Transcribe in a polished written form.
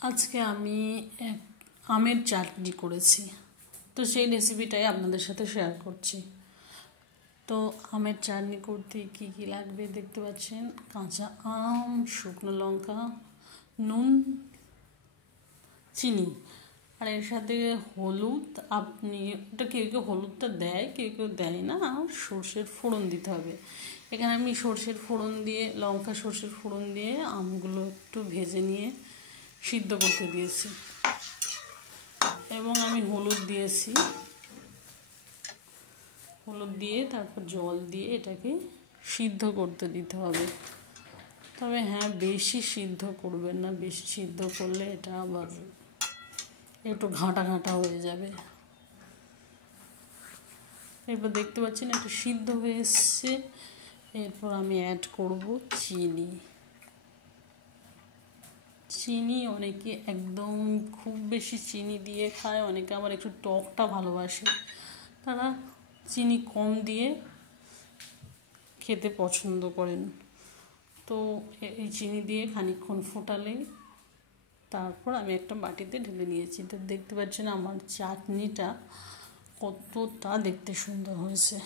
আজকে আমি এক আমের চাটনি করেছি, তো সেই রেসিপিটাই আপনাদের সাথে শেয়ার করছি। তো আমের চাটনি করতে কী কী লাগবে দেখতে পাচ্ছেন: কাঁচা আম, শুকনো লঙ্কা, নুন, চিনি, আর এর সাথে হলুদ। আপনি ওটা কেউ কেউ হলুদটা দেয়, কেউ কেউ দেয় না। আর সর্ষের ফোড়ন দিতে হবে। এখানে আমি সর্ষের ফোড়ন দিয়ে, লঙ্কা সর্ষের ফোড়ন দিয়ে আমগুলো একটু ভেজে নিয়ে সিদ্ধ করতে দিয়েছি, এবং আমি হলুদ দিয়েছি। হলুদ দিয়ে তারপর জল দিয়ে এটাকে সিদ্ধ করতে দিতে হবে। তবে হ্যাঁ, বেশি সিদ্ধ করবেন না, বেশি সিদ্ধ করলে এটা আবার একটু ঘাঁটা ঘাঁটা হয়ে যাবে। এরপর দেখতে পাচ্ছেন একটু সিদ্ধ হয়ে এসছে। এরপর আমি অ্যাড করব চিনি। চিনি অনেকে একদম খুব বেশি চিনি দিয়ে খায়, অনেকে আবার একটু টকটা ভালোবাসে, তারা চিনি কম দিয়ে খেতে পছন্দ করেন। তো এই চিনি দিয়ে খানিকক্ষণ ফোটালে তারপর আমি একটা বাটিতে ঢেলে নিয়েছি। তো দেখতে পাচ্ছেন আমার চাটনিটা কতটা দেখতে সুন্দর হয়েছে।